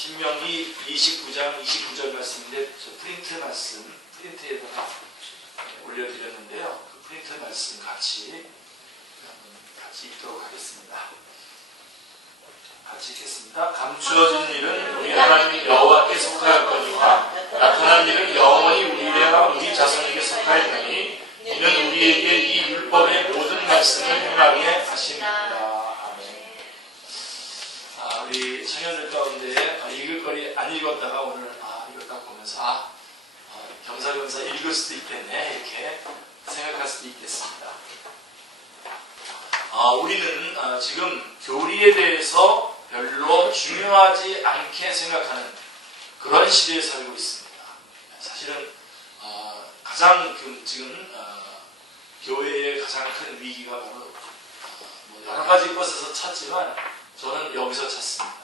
신명기 29장 29절 말씀인데 저 프린트 말씀 프린트에다가 올려드렸는데요. 그 프린트 말씀 같이 읽도록 하겠습니다. 같이 읽겠습니다. 감추어진 일은 우리 하나님 여호와께 속하였거니와 나타난 일은 영원히 우리와 우리 자손에게 속하였나니 이는 우리에게 이 율법의 모든 말씀을 행하게 하십니다. 우리 청년들 가운데 읽을 거리 안 읽었다가 오늘 이걸 보면서 겸사겸사 읽을 수도 있겠네 이렇게 생각할 수도 있겠습니다. 우리는 지금 교리에 대해서 별로 중요하지 않게 생각하는 그런 시대에 살고 있습니다. 사실은 가장 지금 교회의 가장 큰 위기가 바로 여러 가지 것에서 찾지만 저는 여기서 찾습니다.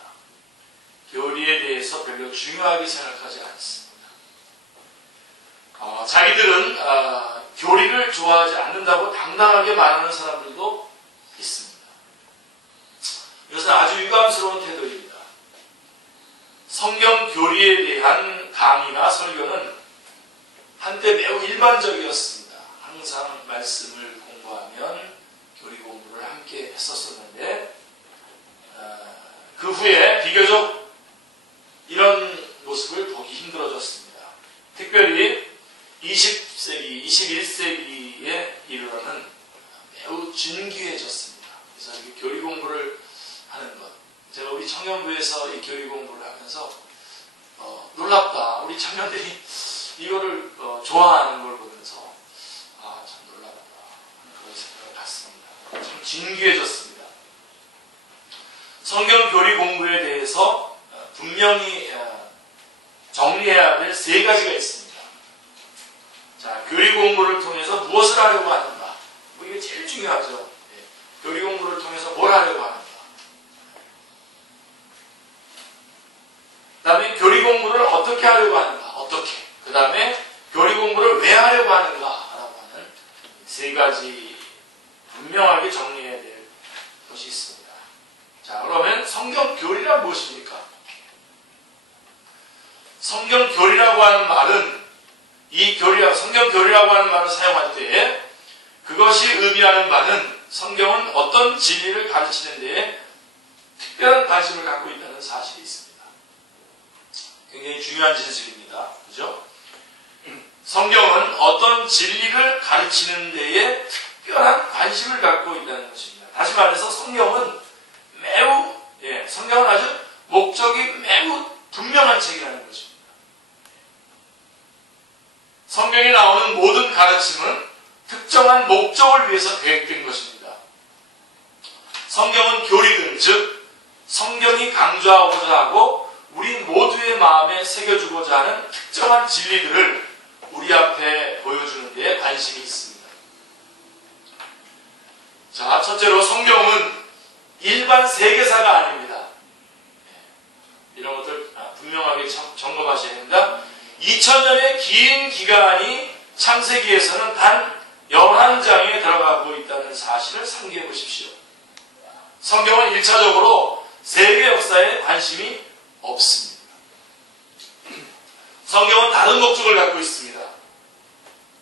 교리에 대해서 별로 중요하게 생각하지 않습니다. 자기들은 교리를 좋아하지 않는다고 당당하게 말하는 사람들도 있습니다. 이것은 아주 유감스러운 태도입니다. 성경 교리에 대한 강의나 설교는 한때 매우 일반적이었습니다. 항상 말씀을 공부하면 교리 공부를 함께 했었었는데 그 후에 비교적 이런 모습을 보기 힘들어졌습니다. 특별히 20세기, 21세기에 이르러는 매우 진귀해졌습니다. 그래서 이 교리 공부를 하는 것. 제가 우리 청년부에서 이 교리 공부를 하면서 놀랍다. 우리 청년들이 이거를 좋아하는 걸 보면서 참 놀랍다. 그런 생각을 갖습니다. 참 진귀해졌습니다. 성경 교리 공부에 대해서 분명히 정리해야 될 세 가지가 있습니다. 자, 교리 공부를 통해서 무엇을 하려고 하는가? 이게 제일 중요하죠. 교리 공부를 통해서 뭘 하려고 하는가? 그 다음에 교리 공부를 어떻게 하려고 하는가? 어떻게? 그 다음에 교리 공부를 왜 하려고 하는가? 라고 하는 세 가지 분명하게 정리해야 될 것이 있습니다. 자, 그러면 성경 교리란 무엇입니까? 성경 교리라고 하는 말은 성경 교리라고 하는 말을 사용할 때 그것이 의미하는 바는 성경은 어떤 진리를 가르치는 데에 특별한 관심을 갖고 있다는 사실이 있습니다. 굉장히 중요한 진술입니다. 그죠? 성경은 어떤 진리를 가르치는 데에 특별한 관심을 갖고 있다는 것입니다. 다시 말해서 성경은 아주 목적이 매우 분명한 책이라는 것입니다. 성경에 나오는 모든 가르침은 특정한 목적을 위해서 계획된 것입니다. 성경은 교리들, 즉 성경이 강조하고자 하고 우리 모두의 마음에 새겨주고자 하는 특정한 진리들을 우리 앞에 보여주는 데에 관심이 있습니다. 자, 첫째로 성경은 일반 세계사가 아닙니다. 이런 것들 분명하게 점검하셔야 됩니다. 2000년의 긴 기간이 창세기에서는 단 11장에 들어가고 있다는 사실을 상기해 보십시오. 성경은 1차적으로 세계 역사에 관심이 없습니다. 성경은 다른 목적을 갖고 있습니다.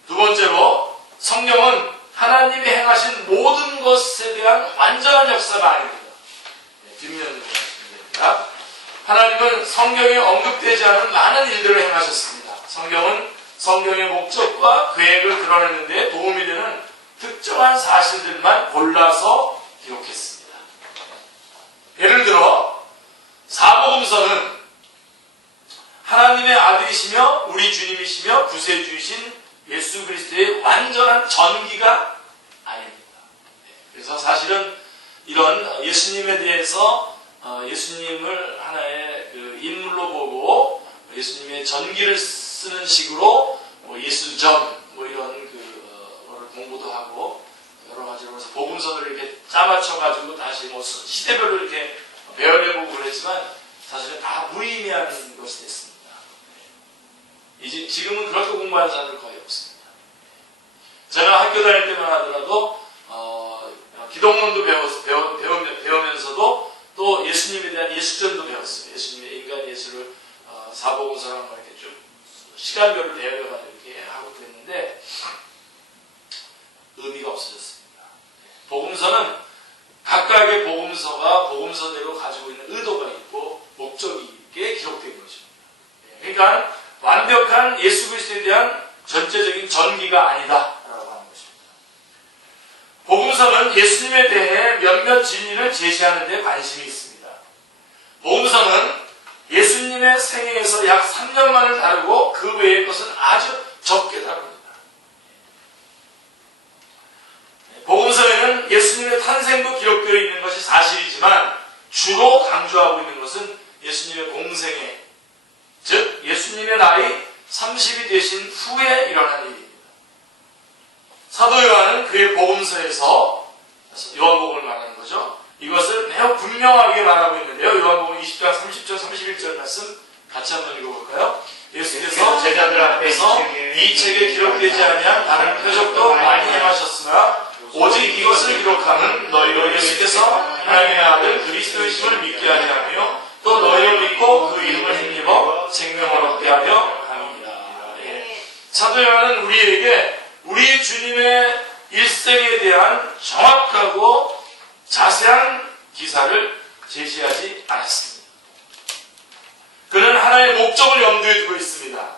두 번째로 성경은 하나님이 행하신 모든 것에 대한 완전한 역사가 아닙니다. 뒷면으로 말씀드립니다. 하나님은 성경에 언급되지 않은 많은 일들을 행하셨습니다. 성경은 성경의 목적과 계획을 드러내는 데 도움이 되는 특정한 사실들만 골라서 기록했습니다. 예를 들어 사복음서는 하나님의 아들이시며 우리 주님이시며 구세주이신 예수 그리스도의 완전한 전기가 아닙니다. 그래서 사실은 이런 예수님에 대해서 예수님을 하나의 인물로 보고 예수님의 전기를 쓰는 식으로 예수전 이런 거를 공부도 하고 여러 가지로 해서 복음서를 이렇게 짜맞춰가지고 다시 시대별로 이렇게 배열해보고 그랬지만 사실은 다 무의미한 것이 됐습니다. 지금은 그렇게 공부하는 사람들 거의 없습니다. 제가 학교 다닐 때만 하더라도 기독론도 배우면서도 또 예수님에 대한 예수전도 배웠어요. 예수님의 인간 예수를 의미가 없어졌습니다. 복음서는 각각의 복음서가 복음서대로 가지고 있는 의도가 있고 목적이 있게 기록된 것입니다. 그러니까 완벽한 예수 그리스도에 대한 전체적인 전기가 아니다라고 하는 것입니다. 복음서는 예수님에 대해 몇몇 진리를 제시하는 데 관심이 있습니다. 복음서는 예수님의 생애에서 약 3년만을 다루고 그 외의 것은 아주 적게 다룹니다. 복음서에는 예수님의 탄생도 기록되어 있는 것이 사실이지만 주로 강조하고 있는 것은 예수님의 공생애, 즉 예수님의 나이 30이 되신 후에 일어난 일입니다. 사도 요한은 그의 복음서에서 요한복음을 말하는 거죠. 이것을 매우 분명하게 말하고 있는데요. 요한복음 20장 30절 31절 말씀 같이 한번 읽어볼까요? 예수께서 제자들 앞에서 이 책에 기록되지 아니한 다른 표적도 많이 행하셨으나 오직 이것을 기록하는 너희로 예수께서 하나님의 아들 그리스도이심을 믿게 하려 하며 또 너희를 믿고 그 이름을 힘입어 생명을 얻게 하려 함이니라. 사도 요한은 우리에게 우리 주님의 일생에 대한 정확하고 자세한 기사를 제시하지 않았습니다. 그는 하나의 목적을 염두에 두고 있습니다.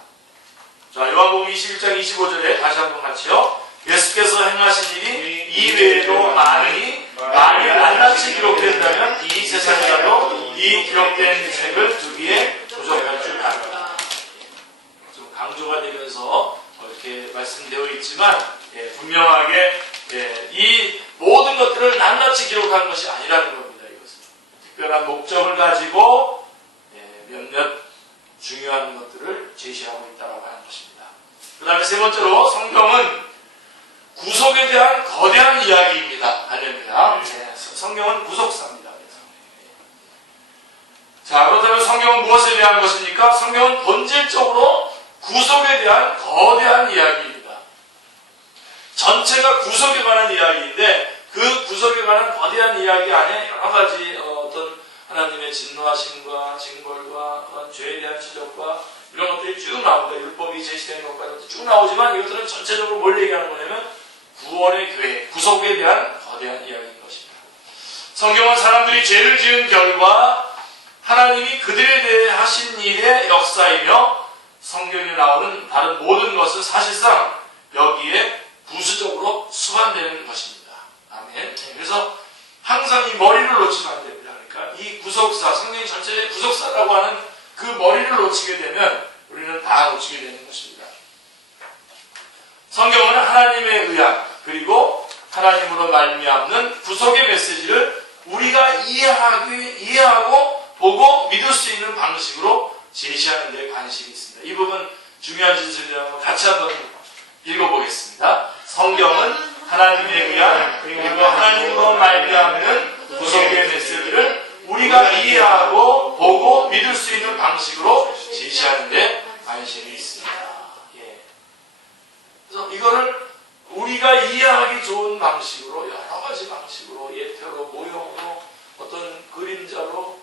자, 요한복음 21장 25절에 다시 한번 같이요. 예수께서 행하신 일이 이외에도 많이 낱낱이 기록된다면 이 세상이라도 이 기록된 책을 두기에 부족할 줄 압니다. 좀 강조가 되면서 이렇게 말씀되어 있지만 분명하게 이 모든 것들을 낱낱이 기록한 것이 아니라는 겁니다. 이것은 특별한 목적을 가지고 몇몇 중요한 것들을 제시하고 있다고 하는 것입니다. 그 다음에 세 번째로 성경은 구속에 대한 거대한 이야기입니다. 아닙니다. 성경은 구속사입니다. 자, 그렇다면 성경은 무엇에 대한 것입니까? 성경은 본질적으로 구속에 대한 거대한 이야기입니다. 전체가 구속에 관한 이야기인데 그 구속에 관한 거대한 이야기 안에 여러 가지 어떤 하나님의 진노하심과 징벌과 죄에 대한 지적과 이런 것들이 쭉 나옵니다. 율법이 제시된 것까지 쭉 나오지만 이것들은 전체적으로 뭘 얘기하는 거냐면 구원의 계획, 구속에 대한 거대한 이야기인 것입니다. 성경은 사람들이 죄를 지은 결과 하나님이 그들에 대해 하신 일의 역사이며 성경에 나오는 다른 모든 것은 사실상 여기에 부수적으로 수반되는 것입니다. 아멘. 그래서 항상 이 머리를 놓치면 안 됩니다. 그러니까 이 구속사, 성경이 전체의 구속사라고 하는 그 머리를 놓치게 되면 우리는 다 놓치게 되는 것입니다. 성경은 하나님에 의한 그리고 하나님으로 말미암는 구속의 메시지를 우리가 이해하고 보고 믿을 수 있는 방식으로 제시하는 데 관심이 있습니다. 이 부분 중요한 진술이라고 같이 한번 읽어보겠습니다. 성경은 하나님에 의한 그리고 하나님으로 말미암는 구속의 메시지를 우리가 이해하고 보고 믿을 수 있는 방식으로 제시하는 데 관심이 있습니다. 그래서 이거를 우리가 이해하기 좋은 방식으로 여러 가지 방식으로 예표로 모형으로 어떤 그림자로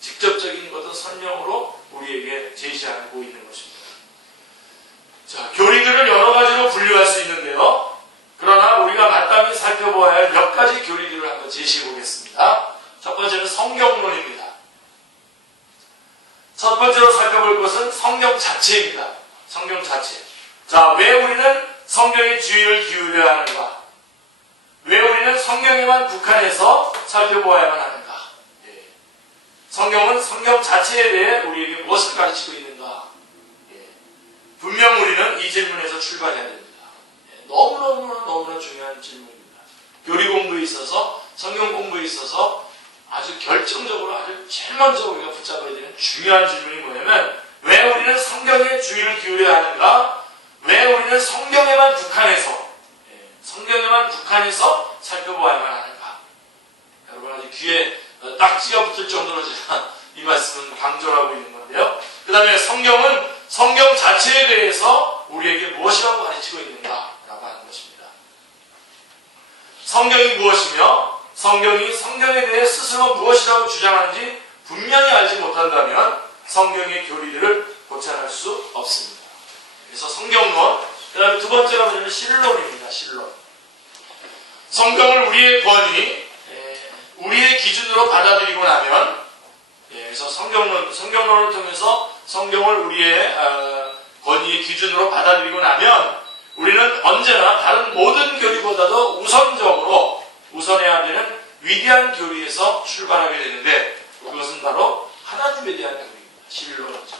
직접적인 어떤 설명으로 우리에게 제시하고 있는 것입니다. 자, 교리들을 여러 가지로 분류할 수 있는데요. 그러나 우리가 마땅히 살펴보아야 할 몇 가지 교리들을 한번 제시해 보겠습니다. 첫 번째는 성경론입니다. 첫 번째로 살펴볼 것은 성경 자체입니다. 성경 자체. 자, 왜 우리는 성경의 주의를 기울여야 하는가? 왜 우리는 성경에만 국한해서 살펴보아야만 하는가? 성경은 성경 자체에 대해 우리에게 무엇을 가르치고 있는가? 분명 우리는 이 질문에서 출발해야 됩니다. 너무나 중요한 질문입니다. 교리 공부에 있어서, 성경 공부에 있어서 아주 결정적으로 아주 제일 먼저 우리가 붙잡아야 되는 중요한 질문이 뭐냐면 왜 우리는 성경에 주의를 기울여야 하는가? 왜 우리는 성경에만 국한해서 살펴보아야만 하는가? 여러분 아주 귀에 딱지가 붙을 정도로 제가 이 말씀은 강조를 하고 있는 건데요. 그 다음에 성경은 성경 자체에 대해서 우리에게 무엇이라고 가르치고 있는가라고 하는 것입니다. 성경이 무엇이며 성경이 성경에 대해 스스로 무엇이라고 주장하는지 분명히 알지 못한다면 성경의 교리들을 고찰할 수 없습니다. 그래서 성경론, 그 다음에 두 번째가 뭐냐면 신론입니다. 신론. 성경을 우리의 권위, 우리의 기준으로 받아들이고 나면, 그래서 성경론을 통해서 성경을 우리의 권위의 기준으로 받아들이고 나면 우리는 언제나 다른 모든 교리보다도 우선해야 되는 위대한 교리에서 출발하게 되는데, 그것은 바로 하나님에 대한 교리입니다. 신론이죠.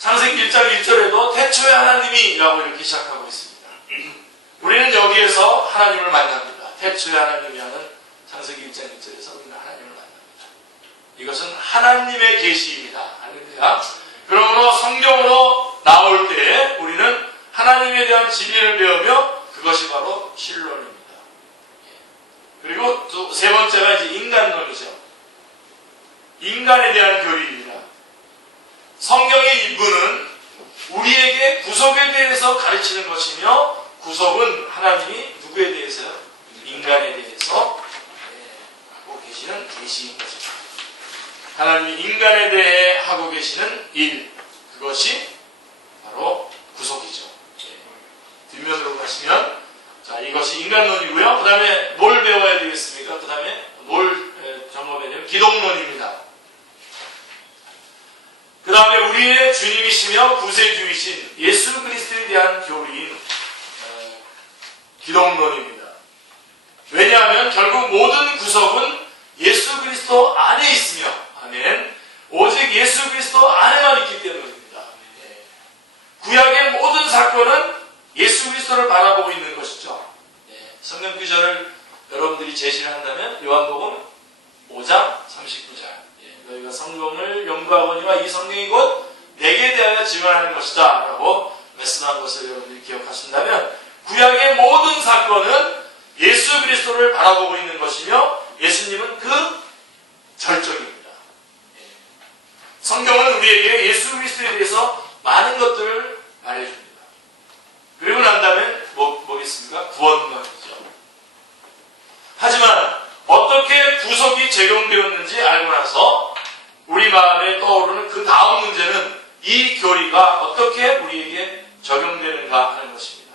창세기 1장 1절에도 태초에 하나님이라고 이렇게 시작하고 있습니다. 우리는 여기에서 하나님을 만납니다. 태초에 하나님이 하는 창세기 1장 1절에서 우리는 하나님을 만납니다. 이것은 하나님의 계시입니다. 할렐루야. 그러므로 성경으로 나올 때 우리는 하나님에 대한 진리를 배우며 그것이 바로 신론입니다. 그리고 또 세 번째가 이제 인간론이죠. 인간에 대한 교리입니다. 성경의 일부는 우리에게 구속에 대해서 가르치는 것이며, 구속은 하나님이 누구에 대해서요? 인간에 대해서 하고 계시는 계시인 것입니다. 하나님이 인간에 대해 하고 계시는 일, 그것이 바로 구속이죠. 뒷면으로 가시면, 자, 이것이 인간론이고요. 그 다음에 뭘 배워야 되겠습니까? 그 다음에 뭘 점검해야 되면 기독론입니다. 그 다음에 우리의 주님이시며 구세주이신 예수 그리스도에 대한 교리인 기독론입니다. 왜냐하면 결국 모든 구속은 예수 그리스도 안에 있으며, 아멘, 오직 예수 그리스도 안에만 있기 때문입니다. 구약의 모든 사건은 예수 그리스도를 바라보고 있는 것이죠. 성경 구절을 여러분들이 제시를 한다면 요한복음 5장 39절, 너희가 성경을 연구하거니와 이 성경이 곧 내게 대하여 증언하는 것이다 라고 말씀한 것을 여러분들이 기억하신다면, 구약의 모든 사건은 예수 그리스도를 바라보고 있는 것이며 예수님은 그 절정입니다. 성경은 우리에게 예수 그리스도에 대해서 많은 것들을 말해줍니다. 그리고 난 다음에 뭐겠습니까? 구원론이죠. 하지만 어떻게 구속이 적용되었는지 알고 나서 우리 마음에 떠오르는 그 다음 문제는 이 교리가 어떻게 우리에게 적용되는가 하는 것입니다.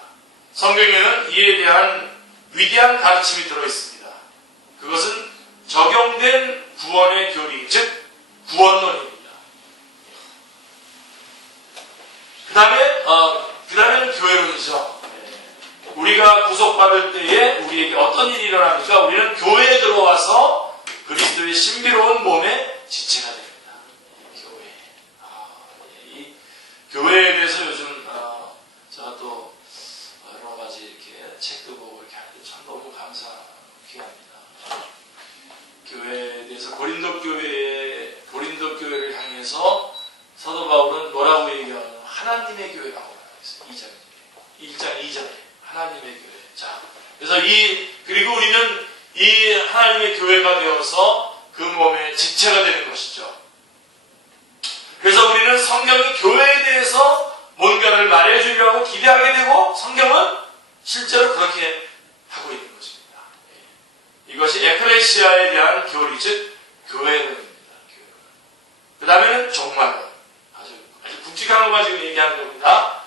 성경에는 이에 대한 위대한 가르침이 들어있습니다. 그것은 적용된 구원의 교리, 즉 구원론입니다. 그 다음에는 교회론이죠. 우리가 구속받을 때에 우리에게 어떤 일이 일어납니까? 우리는 교회에 들어와서 그리스도의 신비로운 몸의 지체가 됩니다. 이 교회에 대해서 요즘 제가 또 여러 가지 이렇게 책도 보고 이렇게 하는데 참 너무 감사합니다. 교회에 대해서 고린도 교회를 향해서 사도 바울은 뭐라고 얘기하는, 하나님의 교회라고 말했어요. 1장 2절에 하나님의 교회. 자, 그래서 그리고 우리는 이 하나님의 교회가 되어서 그 몸의 지체가 되는 것이죠. 그래서 우리는 성경이 교회에 대해서 뭔가를 말해주려고 기대하게 되고, 성경은 실제로 그렇게 하고 있는 것입니다. 이것이 에클레시아에 대한 교리, 즉 교회론입니다. 그 다음에는 종말론. 아주 굵직한 것만 지금 얘기하는 겁니다.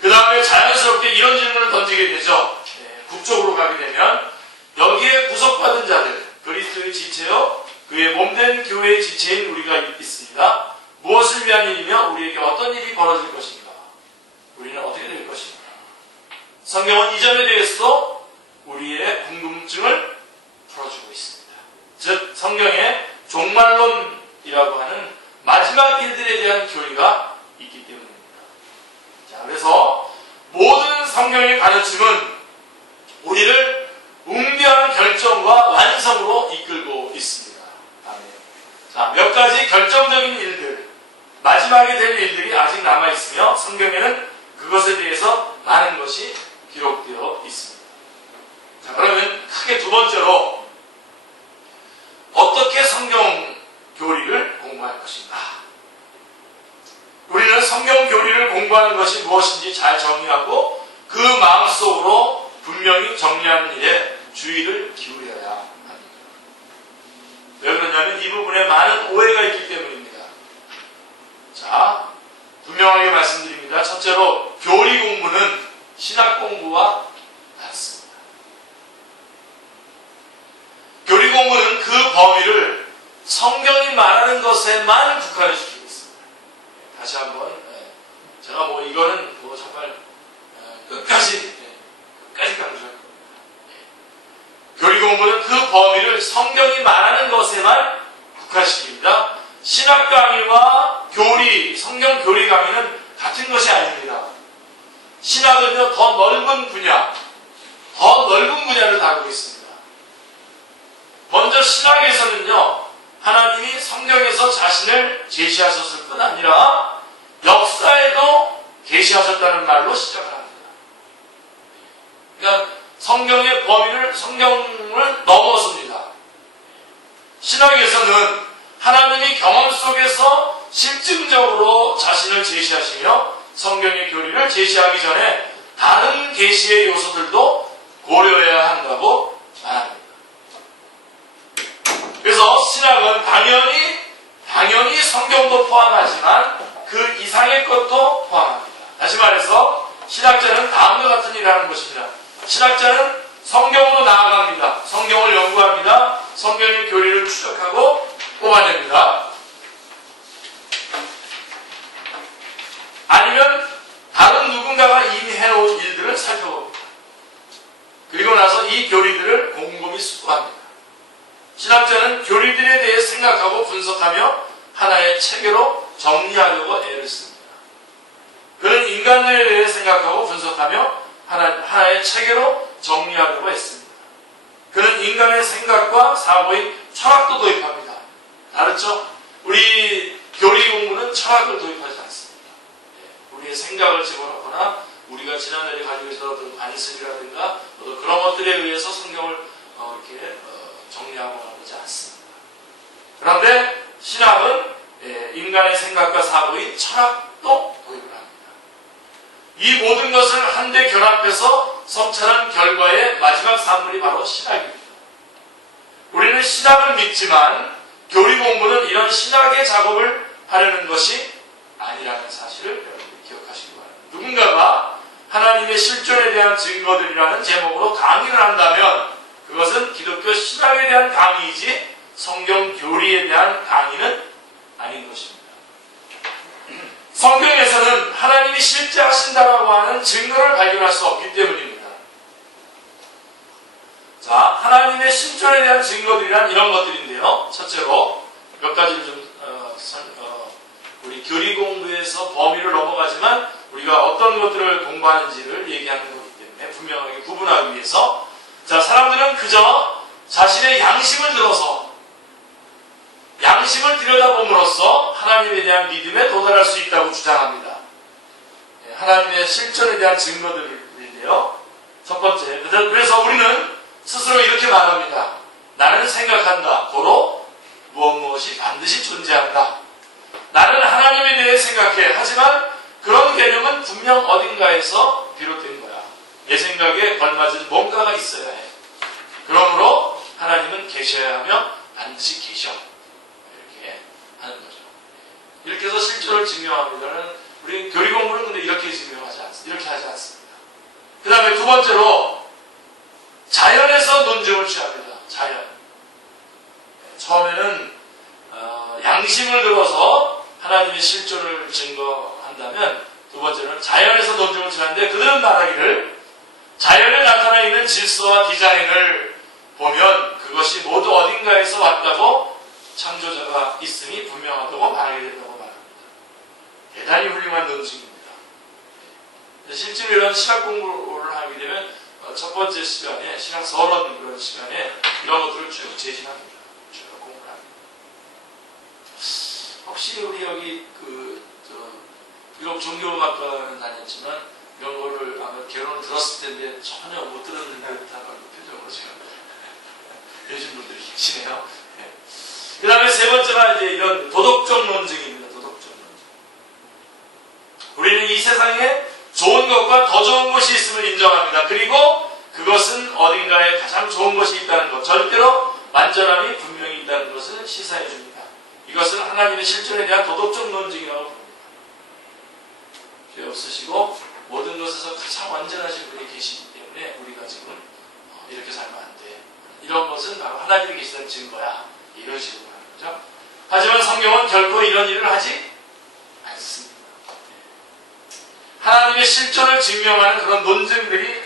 그 다음에 자연스럽게 이런 질문을 던지게 되죠. 북쪽으로 가게 되면 여기에 구속받은 자들, 그리스도의 지체요, 그의 몸된 교회의 지체인 우리가 있습니다. 무엇을 위한 일이며 우리에게 어떤 일이 벌어질 것인가? 우리는 어떻게 될 것인가? 성경은 이 점에 대해서도 우리의 궁금증을 풀어주고 있습니다. 즉 성경에 종말론이라고 하는 마지막 일들에 대한 교리가 있기 때문입니다. 자, 그래서 모든 성경의 가르침은 우리를 웅대한 결정과 완성으로 이끌고 있습니다. 아멘. 자, 몇 가지 결정적인 일들, 마지막에 될 일들이 아직 남아있으며 성경에는 그것에 대해서 많은 것이 기록되어 있습니다. 자, 그러면 크게 두 번째로 어떻게 성경 교리를 공부할 것인가? 우리는 성경 교리를 공부하는 것이 무엇인지 잘 정리하고 그 마음속으로 분명히 정리하는 일에 주의를 기울여야 합니다. 왜 그러냐면 이 부분에 많은 오해가 있기 때문입니다. 자, 분명하게 말씀드립니다. 첫째로 교리 공부는 신학 공부와 같습니다. 범위를 성경이 말하는 것에만 국한을 시키고 있습니다. 다시 한번 제가 이거는 정말 끝까지 강조할 겁니다. 교리 공부는 그 범위를 성경이 말하는 것에만 국한시킵니다. 신학 강의와 성경 교리 강의는 같은 것이 아닙니다. 신학은요, 더 넓은 분야를 다루고 있습니다. 먼저 신학에서는요, 하나님이 성경에서 자신을 제시하셨을 뿐 아니라 역사에도 계시하셨다는 말로 시작을 합니다. 그러니까 성경의 범위를, 성경을 넘어섭니다. 신학에서는 하나님이 경험 속에서 실증적으로 자신을 제시하시며 성경의 교리를 제시하기 전에 다른 계시의 요소들도 고려해야 한다고 말합니다. 그래서 신학은 당연히 성경도 포함하지만 그 이상의 것도 포함합니다. 다시 말해서 신학자는 다음과 같은 일을 하는 것입니다. 신학자는 성경으로 나아갑니다. 성경을 연구합니다. 성경의 교리를 추적하고 뽑아냅니다. 아니면 다른 누군가가 이미 해놓은 일들을 살펴봅니다. 그리고 나서 이 교리들을 곰곰이 수도합니다. 신학자는 교리들에 대해 생각하고 분석하며 하나의 체계로 정리하려고 애를 씁니다. 그는 인간에 대해 생각하고 분석하며 하나의 체계로 정리하려고 했습니다. 그는 인간의 생각과 사고의 철학도 도입합니다. 다르죠? 우리 교리 공부는 철학을 도입하지 않습니다. 우리의 생각을 집어넣거나 우리가 지난날에 가지고 있었던 어떤 관습이라든가 그런 것들에 의해서 성경을 이렇게 정리하고 나오지 않습니다. 그런데 신학은 인간의 생각과 사고의 철학도 도입을 합니다. 이 모든 것을 한데 결합해서 성찰한 결과의 마지막 산물이 바로 신학입니다. 우리는 신학을 믿지만 교리 공부는 이런 신학의 작업을 하려는 것이 아니라는 사실을 여러분들이 기억하시기 바랍니다. 누군가가 하나님의 실존에 대한 증거들이라는 제목으로 강의를 한다면 그것은 기독교 신학에 대한 강의이지 성경 교리에 대한 강의는 아닌 것입니다. 성경에서는 하나님이 실제 하신다라고 하는 증거를 발견할 수 없기 때문입니다. 자, 하나님의 실존에 대한 증거들이란 이런 것들인데요. 첫째로 몇 가지를 좀 우리 교리 공부에서 범위를 넘어가지만 우리가 어떤 것들을 공부하는지를 얘기하는 거기 때문에 분명하게 구분하기 위해서 자, 사람들은 그저 자신의 양심을 들여다봄으로써 하나님에 대한 믿음에 도달할 수 있다고 주장합니다. 하나님의 실존에 대한 증거들인데요. 첫 번째, 그래서 우리는 스스로 이렇게 말합니다. 나는 생각한다. 고로 무엇이 반드시 존재한다. 나는 하나님에 대해 생각해. 하지만 그런 개념은 분명 어딘가에서 비롯된 거야. 내 생각에 걸맞은 뭔가가 있어야 해. 그러므로 하나님은 계셔야 하며 반드시 계셔. 이렇게 하는 거죠. 이렇게 해서 실존을 증명합니다는 우리 교리 공부는 근데 이렇게 증명하지 않습니다. 이렇게 하지 않습니다. 그 다음에 두 번째로 자연에서 논증을 취합니다. 자연. 처음에는 양심을 들어서 하나님의 실존을 증거한다면 두 번째는 자연에서 논증을 취하는데 그들은 말하기를 자연에 나타나 있는 질서와 디자인을 보면 그것이 모두 어딘가에서 왔다고 창조자가 있음이 분명하다고 말하게 된다고 말합니다. 대단히 훌륭한 논증입니다. 실제로 이런 시각 공부를 하게 되면 첫 번째 시간에 시각 서론 그런 시간에 이런 것들을 쭉 제시합니다. 쭉 공부를 합니다. 혹시 우리 여기 비록 종교음악과는 다녔지만 이런 거를 아마 결혼을 들었을 텐데 전혀 못 들었는 듯한 표정으로 제가 계신 분들이 계시네요. 네. 그 다음에 세 번째가 이제 이런 도덕적 논증입니다. 도덕적 논증. 우리는 이 세상에 좋은 것과 더 좋은 것이 있음을 인정합니다. 그리고 그것은 어딘가에 가장 좋은 것이 있다는 것, 절대로 완전함이 분명히 있다는 것을 시사해 줍니다. 이것은 하나님의 실존에 대한 도덕적 논증이라고 부릅니다. 죄 없으시고 모든 것에서 가장 완전하신 분이 계시기 때문에 우리가 지금 이렇게 살면 안 돼. 이런 것은 바로 하나님이 계시다는 증거야. 이런 식으로 하는 거죠. 하지만 성경은 결코 이런 일을 하지 않습니다. 하나님의 실존을 증명하는 그런 논증들이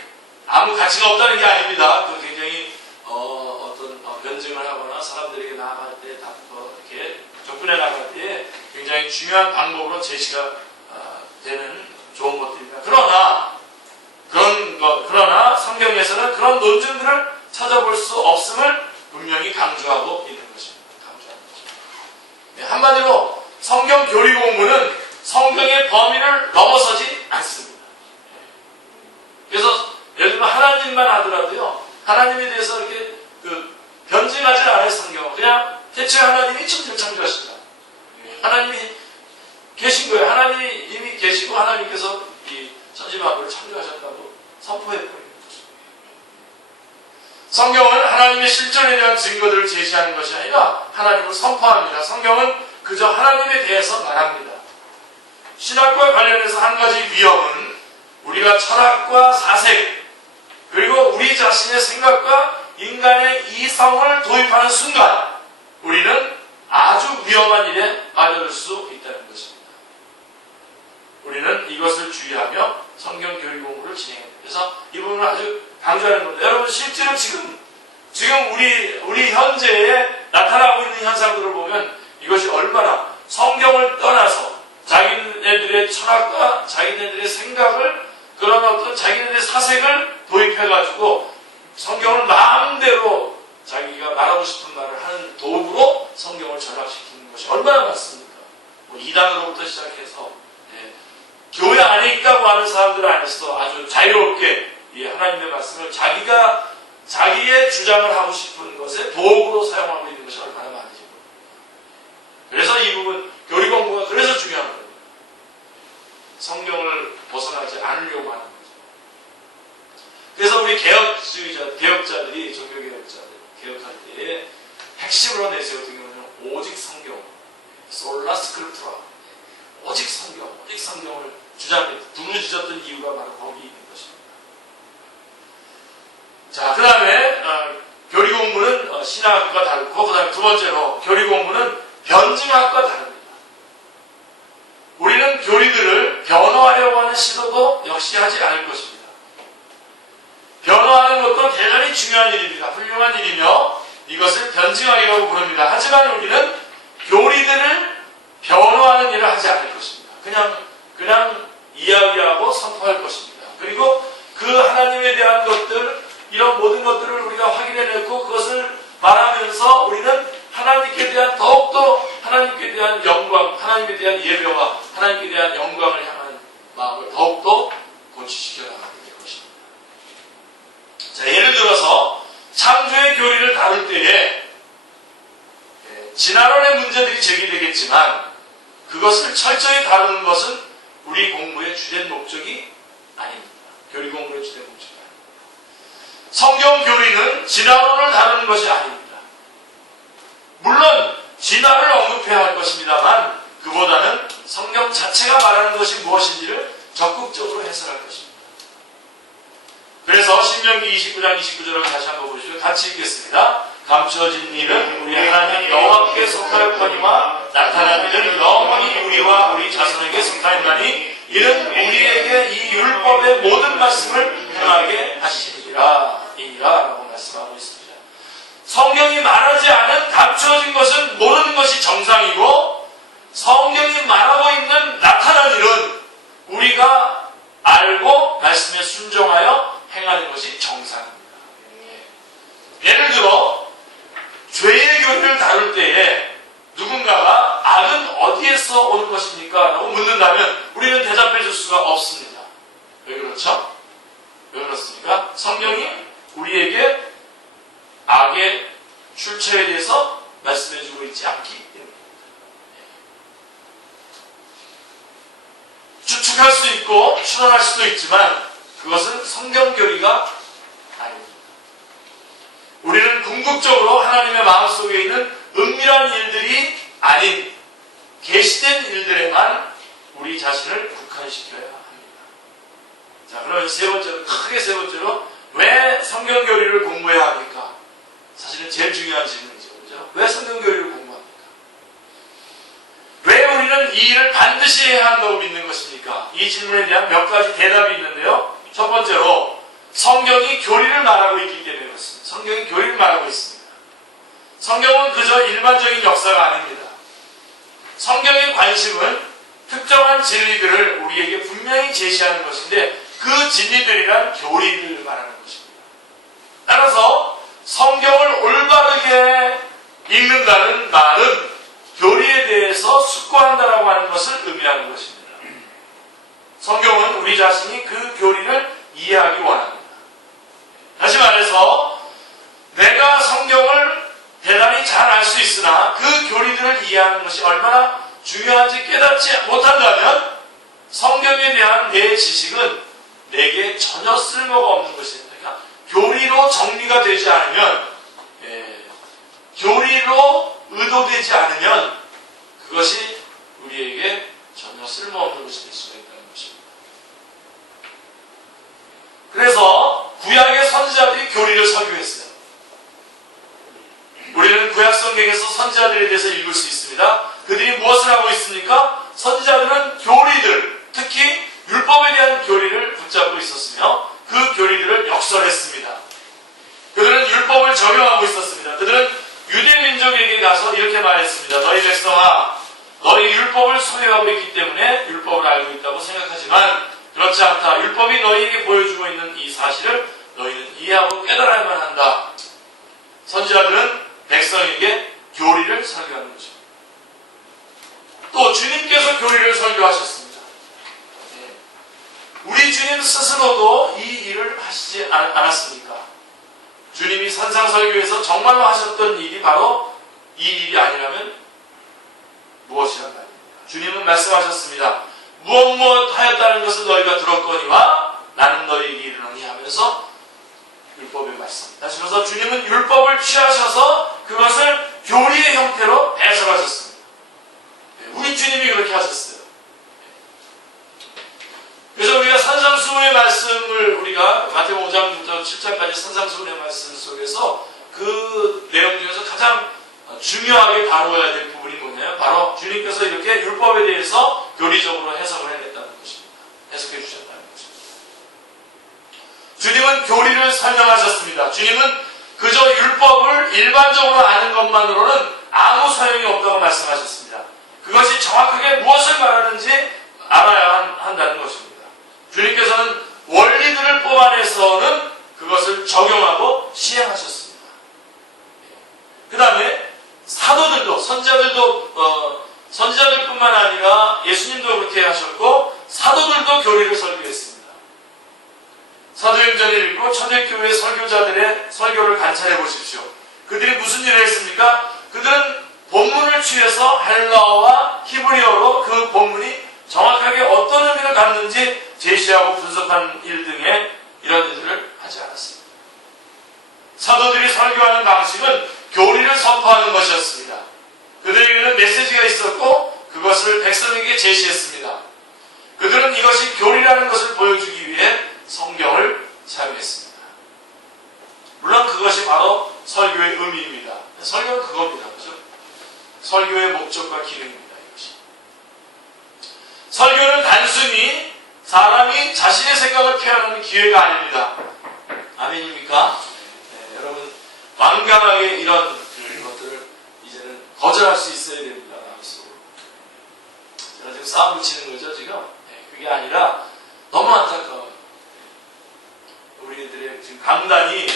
아무 가치가 없다는 게 아닙니다. 그 굉장히 어떤 변증을 하거나 사람들에게 나아갈 때 이렇게 접근해 나갈 때 굉장히 중요한 방법으로 제시가 되는 좋은 것들입니다. 그러나 성경에서는 그런 논증들을 찾아볼 수 없음을 분명히 강조하고 있는 것입니다. 네, 한마디로 성경 교리 공부는 성경의 범위를 넘어서지 않습니다. 그래서 예를 들면 하나님만 하더라도요, 하나님에 대해서 이렇게 변증하지 않아요. 성경은 그냥 대체 하나님이 천지를 창조하신다. 하나님이 계신 거예요. 하나님이 이미 계시고 하나님께서 이 천지만물을 창조하셨다고 선포해버리는 거죠. 성경은 하나님의 실존에 대한 증거들을 제시하는 것이 아니라 하나님을 선포합니다. 성경은 그저 하나님에 대해서 말합니다. 신학과 관련해서 한 가지 위험은 우리가 철학과 사색 그리고 우리 자신의 생각과 인간의 이성을 도입하는 순간 우리는 아주 위험한 일에 빠져들 수 있다는 것입니다. 우리는 이것을 주의하며 성경 교리 공부를 진행합니다. 그래서 이 부분을 아주 강조하는 겁니다. 여러분 실제로 지금 우리 현재에 나타나고 있는 현상들을 보면 이것이 얼마나 성경을 떠나서 자기네들의 철학과 자기네들의 생각을 그런 어떤 자기네들의 사색을 도입해가지고 성경을 마음대로 자기가 말하고 싶은 말을 하는 도구로 성경을 전락시키는 것이 얼마나 많습니까? 이단으로부터 시작해서 교회 안에 있다고 하는 사람들 안에서 아주 자유롭게 하나님의 말씀을 자기의 주장을 하고 싶은 것에 도구로 사용하고 있는 것이 얼마나 많은지. 그래서 이 부분 교리 공부가 그래서 중요한 겁니다. 성경을 벗어나지 않으려고 하는 거죠. 그래서 우리 개혁자들이 개혁할 때에 핵심으로 내세웠던 경우는 오직 성경, 솔라 스크립투라, 오직 성경을 부르짖었던 이유가 바로 거기 있는 것입니다. 자, 그 다음에 교리 공부는 신학과 다르고, 그 다음에 두 번째로 교리 공부는 변증학과 다릅니다. 우리는 교리들을 변화하려고 하는 시도도 역시 하지 않을 것입니다. 변화하는 것도 대단히 중요한 일입니다. 훌륭한 일이며 이것을 변증학이라고 부릅니다. 하지만 우리는 교리들을 변화하는 일을 하지 않을 것입니다. 그냥 이야기하고 선포할 것입니다. 그리고 그 하나님에 대한 것들, 이런 모든 것들을 우리가 확인해냈고 그것을 말하면서 우리는 하나님께 대한 더욱더 하나님께 대한 영광, 하나님에 대한 예배와 하나님께 대한 영광을 향하는 마음을 더욱더 고취시켜 나가게 될 것입니다. 자, 예를 들어서 창조의 교리를 다룰 때에 진화론의 문제들이 제기되겠지만 그것을 철저히 다루는 것은 우리 공부의 주된 목적이 아닙니다. 교리 공부의 주된 목적이 아닙니다. 성경 교리는 진화론을 다루는 것이 아닙니다. 물론 진화를 언급해야 할 것입니다만 그보다는 성경 자체가 말하는 것이 무엇인지를 적극적으로 해설할 것입니다. 그래서 신명기 29장 29절을 다시 한번 보시죠. 같이 읽겠습니다. 감추어진 일은 우리 하나님 여호와께 속하였거니와 나타난 일은 영원히 우리와 우리 자손에게 속하였나니 이는 우리에게 이 율법의 모든 말씀을 행하게 하시리라 라고 말씀하고 있습니다. 성경이 말하지 않은 감추어진 것은 모르는 것이 정상이고 성경이 말하고 있는 나타난 일은 우리가 알고 말씀에 순종하여 행하는 것이 정상입니다. 예를 들어 죄의 교리를 다룰 때에 누군가가 악은 어디에서 오는 것입니까? 라고 묻는다면 우리는 대답해 줄 수가 없습니다. 왜 그렇죠? 왜 그렇습니까? 성경이 우리에게 악의 출처에 대해서 말씀해주고 있지 않기 때문입니다. 추측할 수 있고 추론할 수도 있지만 그것은 성경 교리가 아닙니다. 우리는 궁극적으로 하나님의 마음속에 있는 은밀한 일들이 아닌 계시된 일들에만 우리 자신을 국한시켜야 합니다. 자, 그러면 크게 세 번째로 왜 성경 교리를 공부해야 합니까? 사실은 제일 중요한 질문이죠. 그렇죠? 왜 성경 몇 가지 대답이 있는데요. 첫 번째로 성경이 교리를 말하고 있기 때문에 그렇습니다. 성경이 교리를 말하고 있습니다. 성경은 그저 일반적인 역사가 아닙니다. 성경의 관심은 특정한 진리들을 우리에게 분명히 제시하는 것인데 그 진리들이란 교리를 말하는 것입니다. 따라서 성경을 올바르게 읽는다는 말은 교리에 대해서 숙고한다라고 하는 것을 의미하는 것입니다. 성경은 우리 자신이 그 교리를 이해하기 원합니다. 다시 말해서 내가 성경을 대단히 잘 알 수 있으나 그 교리들을 이해하는 것이 얼마나 중요한지 깨닫지 못한다면 성경에 대한 내 지식은 내게 전혀 쓸모가 없는 것입니다. 그러니까 교리로 정리가 되지 않으면, 교리로 의도되지 않으면 그것이 우리에게 전혀 쓸모없는 것이 될 수가 있다는 것입니다. 그래서 구약의 선지자들이 교리를 설교했어요. 우리는 구약 성경에서 선지자들에 대해서 읽을 수 있습니다. 그들이 무엇을 하고 있습니까? 선지자들은 교리들, 특히 율법에 대한 교리를 붙잡고 있었으며 그 교리들을 역설했습니다. 그들은 율법을 적용하고 있었습니다. 그들은 유대 민족에게 가서 이렇게 말했습니다. 너희 백성아, 너희 율법을 소유하고 있기 때문에 율법을 알고 있다고 생각하지만 그렇지 않다. 율법이 너희에게 보여주고 있는 이 사실을 너희는 이해하고 깨달아야만 한다. 선지자들은 백성에게 교리를 설교하는 것입니다. 또 주님께서 교리를 설교하셨습니다. 우리 주님 스스로도 이 일을 하시지 않았습니까? 주님이 산상설교에서 정말로 하셨던 일이 바로 이 일이 아니라면 무엇이란 말입니까? 주님은 말씀하셨습니다. 무엇 하였다는 것을 너희가 들었거니와 나는 너희에게 이르노니 하면서 율법의 말씀. 다시 말해서 주님은 율법을 취하셔서 그것을 교리의 형태로 해석하셨습니다. 우리 주님이 그렇게 하셨어요. 그래서 우리가 산상수훈의 말씀을 우리가 마태복음 5장부터 7장까지 산상수훈의 말씀 속에서 그 내용 중에서 가장 중요하게 다루어야 될 부분이 뭐냐면 바로 주님께서 이렇게 율법에 대해서 교리적으로 해석을 해냈다는 것입니다. 해석해 주셨다는 것입니다. 주님은 교리를 설명하셨습니다. 주님은 그저 율법을 일반적으로 아는 것만으로는 아무 소용이 없다고 말씀하셨습니다. 그것이 정확하게 무엇을 말하는지 알아야 한다는 것입니다. 주님께서는 원리들을 뽑아내서는 그것을 적용하고 시행하셨습니다. 그 다음에 사도들도, 선지자들뿐만 아니라 예수님도 그렇게 하셨고 사도들도 교리를 설교했습니다. 사도행전을 읽고 초대교회 설교자들의 설교를 관찰해 보십시오. 그들이 무슨 일을 했습니까? 그들은 본문을 취해서 헬라어와 히브리어로 그 본문이 정확하게 어떤 의미를 갖는지 제시하고 분석한 일 등의 이런 일들을 하지 않았습니다. 사도들이 설교하는 방식은 교리를 선포하는 것이었습니다. 그들에게는 메시지가 있었고 그것을 백성에게 제시했습니다. 그들은 이것이 교리라는 것을 보여주기 위해 성경을 사용했습니다. 물론 그것이 바로 설교의 의미입니다. 설교는 그겁니다. 그죠? 설교의 목적과 기능입니다. 이것이. 설교는 단순히 사람이 자신의 생각을 표현하는 기회가 아닙니다. 아멘입니까? 네, 여러분 완강하게 이런 것들을 이제는 거절할 수 있어야 됩니다. 제가 지금 싸움 붙이는 거죠 지금? 네, 그게 아니라 너무 안타까워요. 우리들의 지금 강단이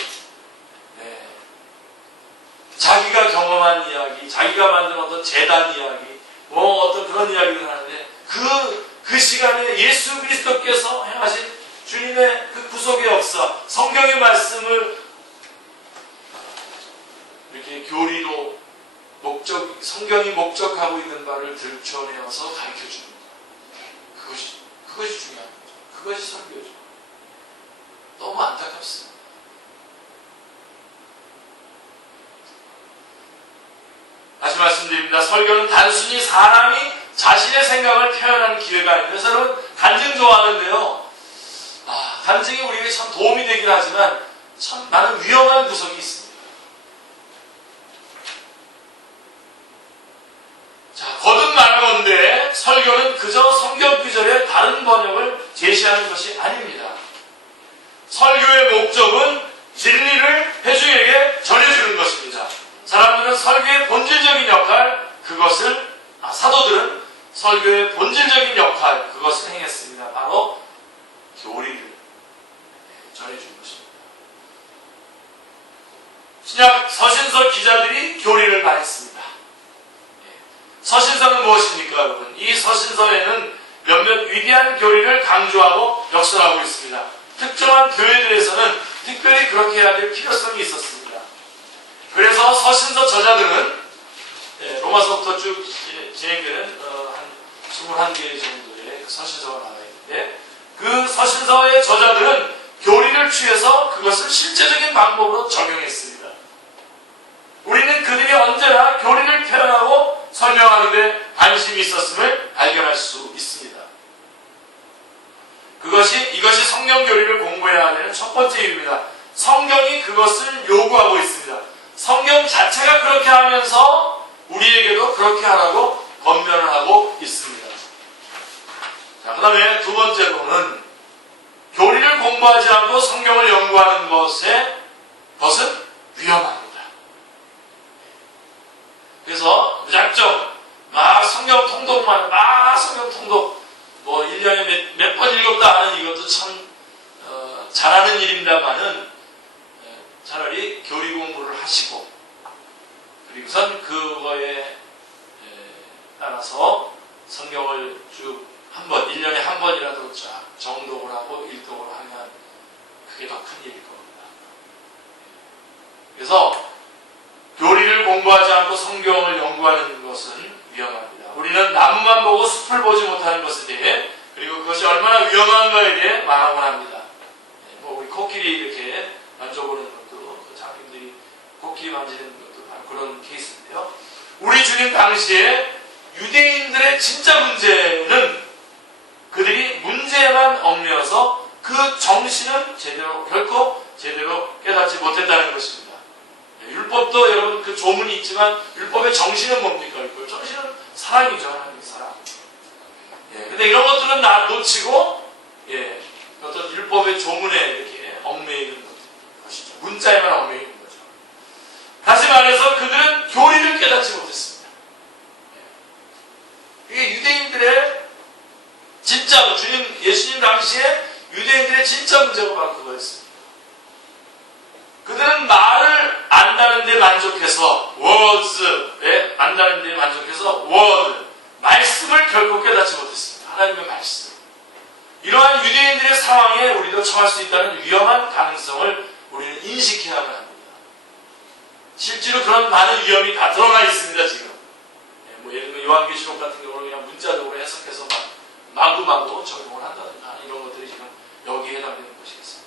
자기가 경험한 이야기, 자기가 만든 어떤 재단 이야기, 어떤 그런 이야기를 하는데 그 시간에 예수 그리스도께서 행하신 주님의 그 구속의 역사, 성경의 말씀을 이렇게 교리로 성경이 목적하고 있는 바를 들춰내어서 가르쳐 주는 것. 그것이 중요한 거죠. 그것이 설교죠. 너무 안타깝습니다. 다시 말씀드립니다. 설교는 단순히 사람이 자신의 생각을 표현하는 기회가 아닙니다. 그래서 여러분 간증 좋아하는데요. 간증이 우리에게 참 도움이 되긴 하지만 참 많은 위험한 구석이 있습니다. 자, 거듭 말하건대 설교는 그저 성경 구절의 다른 번역을 제시하는 것이 아닙니다. 설교의 목적은 진리를 회중에게 전해주는 것입니다. 사람들은 설교의 본질적인 역할, 사도들은 설교의 본질적인 역할, 그것을 행했습니다. 바로 교리를 전해준 것입니다. 신약 서신서 기자들이 교리를 말했습니다. 서신서는 무엇입니까, 여러분? 이 서신서에는 몇몇 위대한 교리를 강조하고 역설하고 있습니다. 특정한 교회들에서는 특별히 그렇게 해야 될 필요성이 있었습니다. 그래서 서신서 저자들은 로마서부터 쭉 진행되는 한 21개 정도의 서신서가 나와 있는데, 그 서신서의 저자들은 교리를 취해서 그것을 실제적인 방법으로 적용했습니다. 우리는 그들이 언제나 교리를 표현하고 설명하는 데 관심이 있었음을 발견할 수 있습니다. 이것이 성경 교리를 공부해야 되는 첫 번째 이유입니다. 성경이 그것을 요구하고 있습니다. 성경 자체가 그렇게 하면서 우리에게도 그렇게 하라고 권면을 하고 있습니다. 자, 그 다음에 두 번째로는 교리를 공부하지 않고 성경을 연구하는 것은 위험합니다. 그래서 무작정 성경 통독만 성경 통독 1년에 몇 번 읽었다 하는 이것도 참 잘하는 일입니다만은 차라리 교리 공부를 하시고 그리고선 그거에 따라서 성경을 쭉 1년에 한 번이라도 쫙 정독을 하고 일독을 하면 그게 더 큰 일일 겁니다. 그래서 교리를 공부하지 않고 성경을 연구하는 것은 위험합니다. 우리는 나무만 보고 숲을 보지 못하는 것에 대해, 그리고 그것이 얼마나 위험한가에 대해 말하곤 합니다. 우리 코끼리 이렇게 만져보는 것도, 장님들이 코끼리 만지는 것도 바로 그런 케이스인데요. 우리 주님 당시에 유대인들의 진짜 문제는 그들이 문제에만 얽매여서 그 정신은 결코 제대로 깨닫지 못했다는 것입니다. 율법도 여러분 그 조문이 있지만 율법의 정신은 뭡니까? 율법의 정신은 사랑이죠. 하나님의 사랑. 근데 이런 것들은 놓치고 어떤 율법의 조문에 이렇게 얽매이는 것이죠. 문자에만 얽매이는 거죠. 다시 말해서 그들은 교리를 깨닫지 못했습니다. 이게 유대인들의 진짜 예수님 당시에 유대인들의 진짜 문제가 바로 그거였습니다. 그들은 말을 안다는 데 만족해서 words에 안다는 데 만족해서 word, 말씀을 결코 깨닫지 못했습니다. 하나님의 말씀. 이러한 유대인들의 상황에 우리도 처할 수 있다는 위험한 가능성을 우리는 인식해야만 합니다. 실제로 그런 많은 위험이 다 드러나 있습니다. 지금 예를 들면 요한계시록 같은 경우는 그냥 문자적으로 해석해서 마구마구 적용을 한다든가 이런 것들이 지금 여기에 해당되는 것이겠습니다.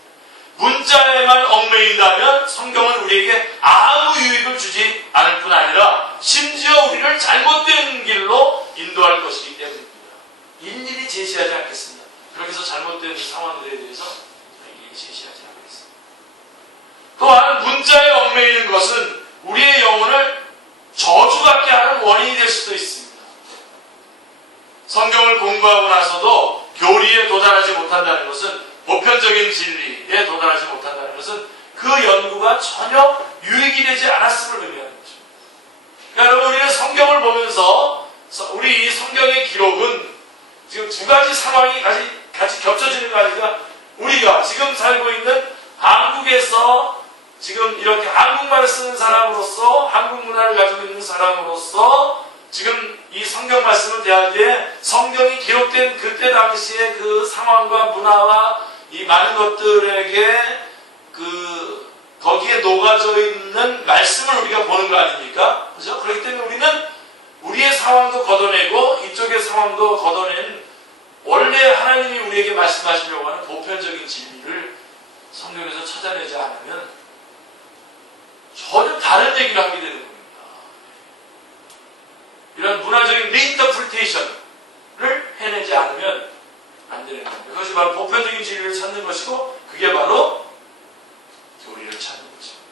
문자에만 얽매인다면 성경은 우리에게 아무 유익을 주지 않을 뿐 아니라 심지어 우리를 잘못된 길로 인도할 것이기 때문입니다. 일일이 제시하지 않겠습니다. 그렇게 해서 잘못된 상황들에 대해서 일일이 제시하지 않겠습니다. 또한 문자에 얽매이는 것은 우리의 영혼을 저주받게 하는 원인이 될 수도 있습니다. 성경을 공부하고 나서도 교리에 도달하지 못한다는 것은, 보편적인 진리에 도달하지 못한다는 것은 그 연구가 전혀 유익이 되지 않았음을 의미하는 거죠. 그러니까 여러분, 우리는 성경을 보면서 우리 이 성경의 기록은 지금 두 가지 상황이 같이 겹쳐지는 거 아니라, 우리가 지금 살고 있는 한국에서 지금 이렇게 한국말을 쓰는 사람으로서, 한국 문화를 가지고 있는 사람으로서 지금 이 성경 말씀을 대할 때 성경이 기록된 그때 당시의 그 상황과 문화와 이 많은 것들에게 거기에 녹아져 있는 말씀을 우리가 보는 거 아닙니까? 그렇죠? 그렇기 때문에 우리는 우리의 상황도 걷어내고 이쪽의 상황도 걷어낸 원래 하나님이 우리에게 말씀하시려고 하는 보편적인 진리를 성경에서 찾아내지 않으면 전혀 다른 얘기를 하게 되는 겁니다. 이런 문화적인 리인터프리테이션을 해내지 않으면 안 되는 겁니다. 그것이 바로 보편적인 진리를 찾는 것이고, 그게 바로 교리를 찾는 것입니다.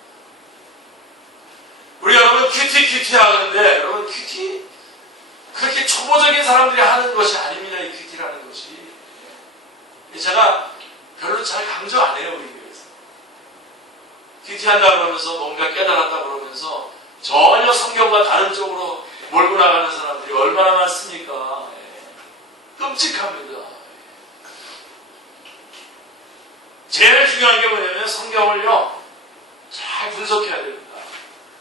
우리 여러분 큐티 하는데, 여러분 큐티 그렇게 초보적인 사람들이 하는 것이 아닙니다. 이 큐티라는 것이 큐티한다 그러면서 뭔가 깨달았다 그러면서 전혀 성경과 다른 쪽으로 몰고 나가는 사람들이 얼마나 많습니까? 끔찍합니다. 제일 중요한 게 뭐냐면 성경을요 잘 분석해야 됩니다.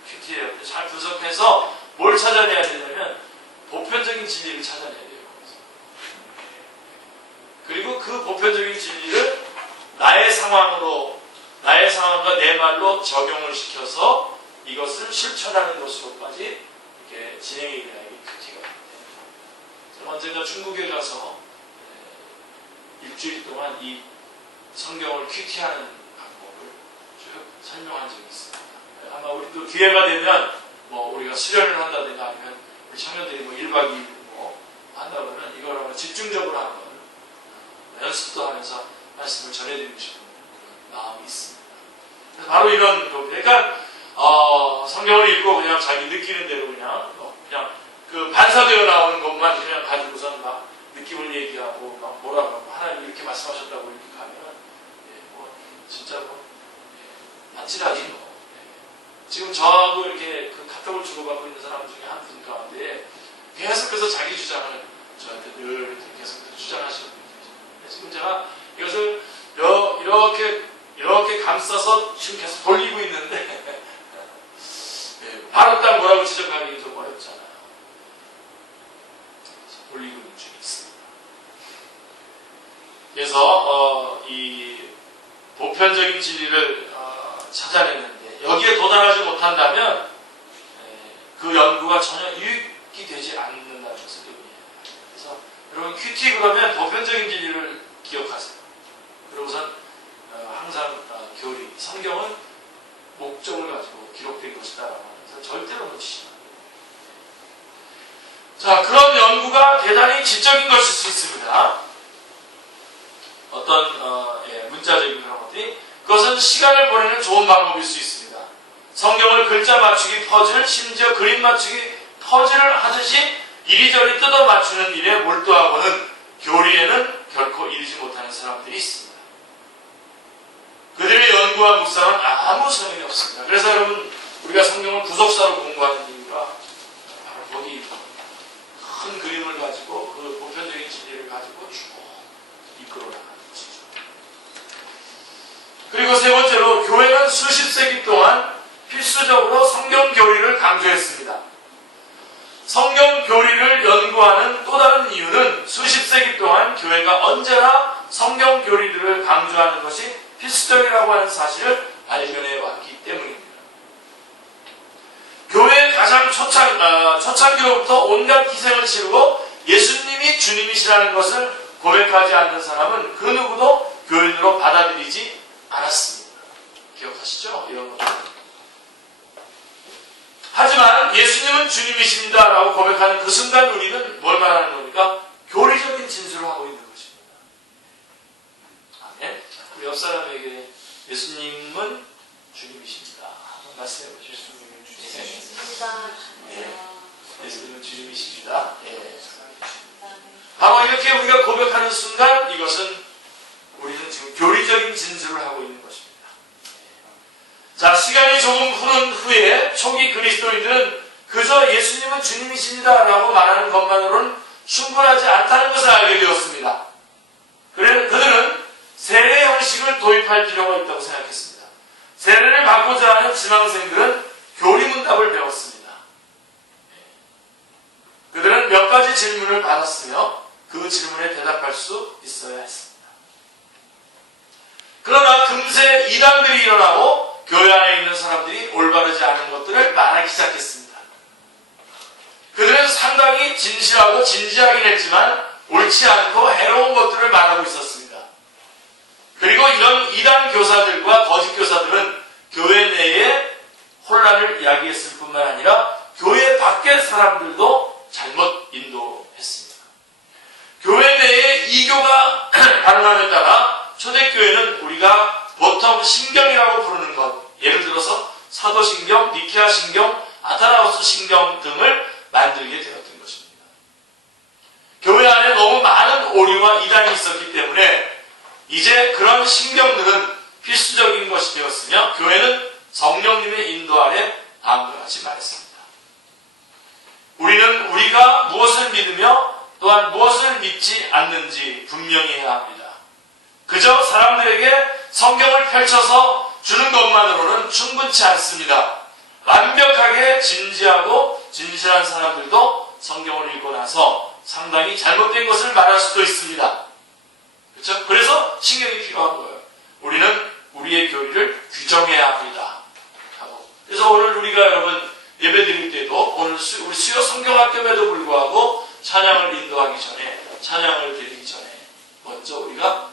큐티에 잘 분석해서 뭘 찾아내야 되냐면 보편적인 진리를 찾아내야 돼요. 그리고 그 보편적인 진리를 나의 상황과 내 말로 적용을 시켜서 이것을 실천하는 것으로까지 이렇게 진행이 돼야 이 큐티가 됩니다. 언젠가 중국에 가서 일주일 동안 이 성경을 큐티하는 방법을 쭉 설명한 적이 있습니다. 아마 우리도 기회가 되면 뭐 우리가 수련을 한다든가 아니면 우리 청년들이 뭐 1박 2일 뭐 한다 그러면 이걸 한번 집중적으로 한번 연습도 하면서 말씀을 전해드리고 싶은 마음이 있습니다. 바로 이런 겁니다. 그러니까 성경을 읽고 그냥 자기 느끼는 대로 그냥 그 반사되어 나오는 것만 그냥 가지고선 막 느낌을 얘기하고 막 뭐라고 하고 하나님 이렇게 말씀하셨다고 이렇게 가면 진짜 아찔하지 뭐. 지금 저하고 이렇게 그 카톡을 주고받고 있는 사람 중에 한 분 가운데 계속해서 자기 주장을 저한테 늘 이렇게 계속해서 주장하시는 분이 계십니다. 지금 제가 이것을 이렇게 감싸서 지금 계속 돌리고 있는데 바로 딱 뭐라고 지적하기 좀 어렵잖아요. 돌리고 있는 중에 있습니다. 그래서 이 보편적인 진리를 찾아내는데 여기에 도달하지 못한다면 그 연구가 전혀 유익이 되지 않는다는 것을 의미해요. 그래서 여러분 큐티 그러면 보편적인 진리를 기억하세요. 그러고선 항상 교리, 성경은 목적을 가지고 기록된 것이다라고 하면서 절대로 놓치지 않아요. 자, 그런 연구가 대단히 지적인 것일 수 있습니다. 어떤 문자적인 그런 것들이 그것은 시간을 보내는 좋은 방법일 수 있습니다. 성경을 글자 맞추기 퍼즐, 심지어 그림 맞추기 퍼즐을 하듯이 이리저리 뜯어 맞추는 일에 몰두하고는 교리에는 결코 이르지 못하는 사람들이 있습니다. 그들의 연구와 묵상은 아무 소용이 없습니다. 그래서 여러분 우리가 성경을 구속사로 공부하는 이유가 바로 거기 큰 그림을 가지고 그 보편적인 진리를 가지고 쭉 이끌어 나가는 것이죠. 그리고 세 번째로 교회는 수십 세기 동안 필수적으로 성경 교리를 강조했습니다. 성경 교리를 연구하는 또 다른 이유는 수십 세기 동안 교회가 언제나 성경 교리들을 강조하는 것이 필수적이라고 하는 사실을 발견해 왔기 때문입니다. 교회의 가장 초창기로부터 온갖 희생을 치르고 예수님이 주님이시라는 것을 고백하지 않는 사람은 그 누구도 교인으로 받아들이지 않았습니다. 기억하시죠? 이런 것. 하지만 예수님은 주님이십니다 라고 고백하는 그 순간 우리는 뭘 말하는 겁니까? 교리적인 진술을 하고 있는 것입니다. 아멘. 우리 옆 사람에게 예수님은 주님이십니다. 한번 말씀해 보시죠. 예수님은 주님이십니다. 바로 이렇게 우리가 고백하는 순간 이것은 우리는 지금 교리적인 진술을 하고 있는 것입니다. 자, 시간이 조금 흐른 후에 초기 그리스도인들은 그저 예수님은 주님이십니다 라고 말하는 것만으로는 충분하지 않다는 것을 알게 되었습니다. 그들은 세례 형식을 도입할 필요가 있다고 생각했습니다. 세례를 받고자 하는 지망생들은 교리문답을 배웠습니다. 그들은 몇 가지 질문을 받았으며 그 질문에 대답할 수 있어야 했습니다. 그러나 금세 이단들이 일어나고 교회 안에 있는 사람들이 올바르지 않은 것들을 말하기 시작했습니다. 그들은 상당히 진실하고 진지하긴 했지만 옳지 않고 해로운 것들을 말하고 있었습니다. 그리고 이런 이단 교사들과 거짓 교사들은 교회 내에 혼란을 이야기했을 뿐만 아니라 교회 밖의 사람들도 잘못 인도했습니다. 교회 내에 이교가 발언함에 따라 초대교회는 우리가 보통 신경이라고 부르는 것, 예를 들어서 사도신경, 니케아신경, 아타나우스 신경 등을 만들게 되었던 것입니다. 교회 안에 너무 많은 오류와 이단이 있었기 때문에 이제 그런 신경들은 필수적인 것이 되었으며 교회는 성령님의 인도 아래 다음과 같이 말했습니다. 우리는 우리가 무엇을 믿으며 또한 무엇을 믿지 않는지 분명히 해야 합니다. 그저 사람들에게 성경을 펼쳐서 주는 것만으로는 충분치 않습니다. 완벽하게 진지하고 진실한 사람들도 성경을 읽고 나서 상당히 잘못된 것을 말할 수도 있습니다. 그렇죠? 그래서 신경이 필요한 거예요. 우리는 우리의 교리를 규정해야 합니다. 그래서 오늘 우리가 여러분 예배 드릴 때도 오늘 우리 수요 성경학교에도 불구하고 찬양을 인도하기 전에, 찬양을 드리기 전에 먼저 우리가